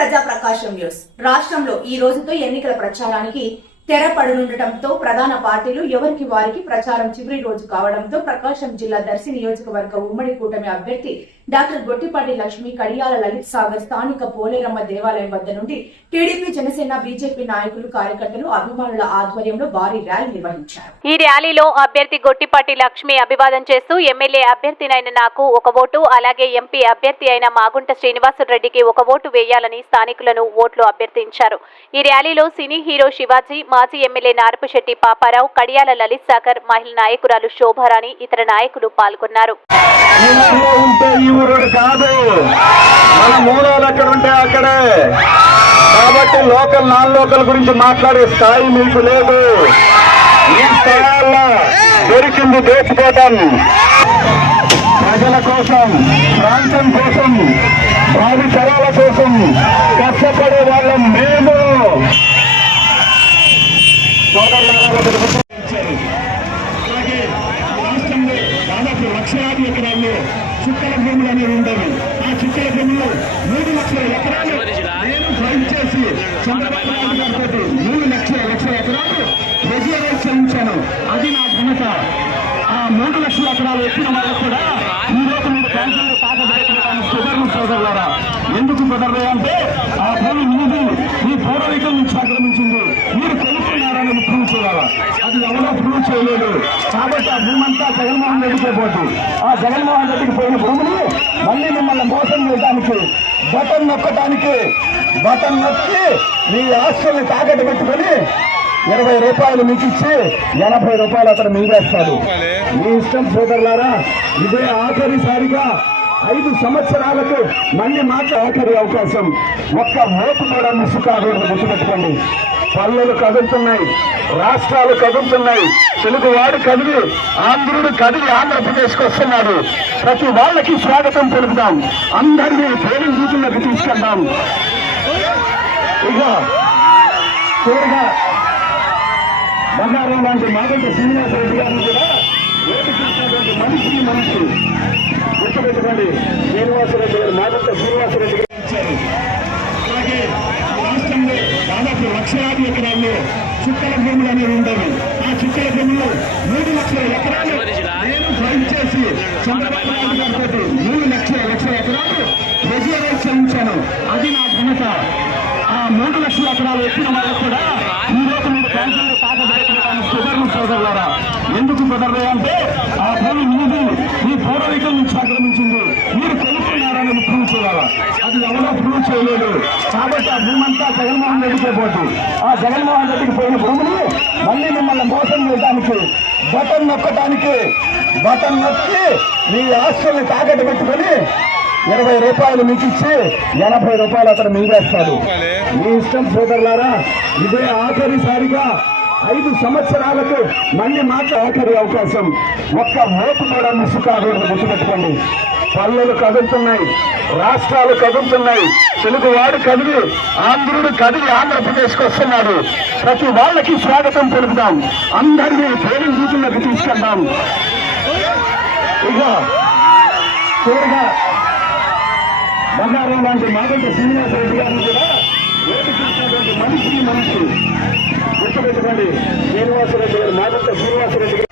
ప్రకాశం news. రాష్ట్రంలో ఈ రోజుతో ఎన్నికల ప్రచారానికి తెర పడనుండటంతో ప్రధాన పార్టీలు ఎవరికి వారికి ప్రచారం చివరి రోజు కావడంతో ప్రకాశం జిల్లా దర్శి నియోజకవర్గ ఉమ్మడి కూటమి అభ్యర్థి డాక్టర్ గొట్టిపాటి లక్ష్మి కడియాల లలిత్ సాగర్ స్థానిక పోలేరమ్మ దేవాలయం వద్ద నుండి టీడీపీ జనసేన బీజేపీ నాయకులు కార్యకర్తలు అభిమానుల ఆధ్వర్యంలో భారీ ర్యాలీ నిర్వహించారు. ఈ ర్యాలీలో అభ్యర్థి గొట్టిపాటి లక్ష్మి అభివాదం చేస్తూ ఎమ్మెల్యే అభ్యర్థినైన నాకు ఒక ఓటు అలాగే ఎంపీ అభ్యర్థి అయిన మాగుంట శ్రీనివాసరెడ్డికి ఒక ఓటు వేయాలని స్థానికులను ఓట్లు అభ్యర్థించారు. ఈ ర్యాలీలో సినీ హీరో శివాజీ మాజీ ఎమ్మెల్యే నారపశెట్టి పాపారావు కడియాల లలిత్ సాగర్ మహిళా నాయకురాలు శోభారాణి ఇతర నాయకులు పాల్గొన్నారు. సూర్యుడు కాదు. మన మూలాలు ఎక్కడ ఉంటే అక్కడే. కాబట్టి లోకల్ నాన్ లోకల్ గురించి మాట్లాడే స్థాయి మీకు లేదు. ఈ స్థాయిలో దొరికింది దోచుకోవటం ప్రజల కోసం ప్రాంతం కోసం భావి తరాల కోసం కష్టపడే వాళ్ళం మేము. సోదరులారా, చంద్రబాబు నాయుడు గారితో మూడు లక్షల లక్షల ఎకరాలు అది నా ఘనత ఆ మూడు లక్షల ఎకరాలు ఎక్కిన వాళ్ళకు కూడా ఈ రోజు మీరు బ్యాంకుల్లో తాకబెట్టుకోవడానికి కుదరను సోదరులారా ఎందుకు కుదరదు అంటే ఆ భూమి మీది మీ పూర్వీకుల నుంచి ఆక్రమించింది మీరు కొనుక్కున్నారని ప్రూవ్ చేయాలా అది ఎవరో ప్రూవ్ చేయలేదు కాబట్టి ఆ భూమంతా జగన్మోహన్ రెడ్డికే పోదు ఆ జగన్మోహన్ రెడ్డికి పోయిన భూమిని మళ్ళీ మిమ్మల్ని మోసం చేయడానికి బటన్ నొక్కడానికి బటన్ నొక్కి మీ ఆస్తుల్ని తాకట్టు పెట్టుకొని ఇరవై రూపాయలు మీకు ఇచ్చి ఎనభై రూపాయలు అతను మింగేస్తాడు మీ ఇష్టం సోదరులారా ఇదే ఆఖరిసారిగా ఐదు సంవత్సరాలకు మళ్ళీ మాట ఆఖరి అవకాశం. ఒక్క ఓటు కూడా మిస్ కాకూడదు గుర్తుపెట్టుకోండి. పల్లెలు కదులుతున్నాయి రాష్ట్రాలు కదులుతున్నాయి తెలుగువాడు కదిలి ఆంధ్రుడు కదిలి ఆంధ్రప్రదేశ్కి వస్తున్నాడు. ప్రతి వాళ్ళకి స్వాగతం పలుకుదాం అందరినీ పేరు బూతులకు తీసుకెళ్దాం. ఇక చివరిగా బంగారం లాంటి మాగంట శ్రీనివాస రెడ్డి గారిని కూడా ఓటుకిచ్చినటువంటి మనిషి మనిషి. గుర్తుపెట్టుకోండి శ్రీనివాసరెడ్డి గారు మాగంట శ్రీనివాసరెడ్డి గారు ఇచ్చారు. దాదాపు లక్షలాది ఎకరాల్లో చుక్కల భూములు అనేవి ఉండేవి. ఆ చుక్కల భూములు మూడు లక్షల ఎకరాలు నేను డ్రైవ్ చేసి చంద్రబాబు నాయుడు గారితో మూడు లక్షల లక్షల ఎకరాలు రిజర్వేషన్ ఇచ్చాను అది నా ఘనత. ఆ మూడు లక్షల ఎకరాలు ఎక్కిన వాళ్ళకు కూడా ఈ రోజు మీరు ప్రాంతంలో తాకబెట్టుకోవడానికి కుదరను సోదరులారా. ఎందుకు కుదరదు అంటే ఆ భూమి మీది మీ పూర్వీకుల నుంచి ఆక్రమించింది మీరు కొనుక్కున్నారని ప్రూవ్ చేయాలా అది ఎవరో ప్రూవ్ చేయలేదు. కాబట్టి ఆ భూమి అంతా జగన్మోహన్ రెడ్డికే పోదు ఆ జగన్మోహన్ రెడ్డికి పోయిన భూమిని మళ్ళీ మిమ్మల్ని మోసం చేయడానికి బటన్ నొక్కడానికి బటన్ నొక్కి మీ ఆస్తుల్ని తాకట్టు పెట్టుకొని ఇరవై రూపాయలు మీకు ఇచ్చి ఎనభై రూపాయలు అతను మింగేస్తాడు. మీ ఇష్టం సోదరులారా ఇదే ఆఖరిసారిగా ఐదు సంవత్సరాలకు మళ్ళీ మాట ఆఖరి అవకాశం. ఒక్క ఓటు కూడా మిస్ కాకూడదు గుర్తుపెట్టుకోండి. పల్లెలు కదులుతున్నాయి రాష్ట్రాలు కదులుతున్నాయి తెలుగువాడు కదిలి ఆంధ్రుడు కదిలి ఆంధ్రప్రదేశ్కి వస్తున్నాడు. ప్రతి వాళ్ళకి స్వాగతం పలుకుదాం. అందరినీ పేరు చూసినట్టు తీసుకెళ్దాం. ఇక బంగారం లాంటి మాధవ శ్రీనివాస రెడ్డి గారిని కూడా మనిషి మనిషి. గుర్తుపెట్టుకోండి శ్రీనివాసరెడ్డి గారు శ్రీనివాస శ్రీనివాసరెడ్డి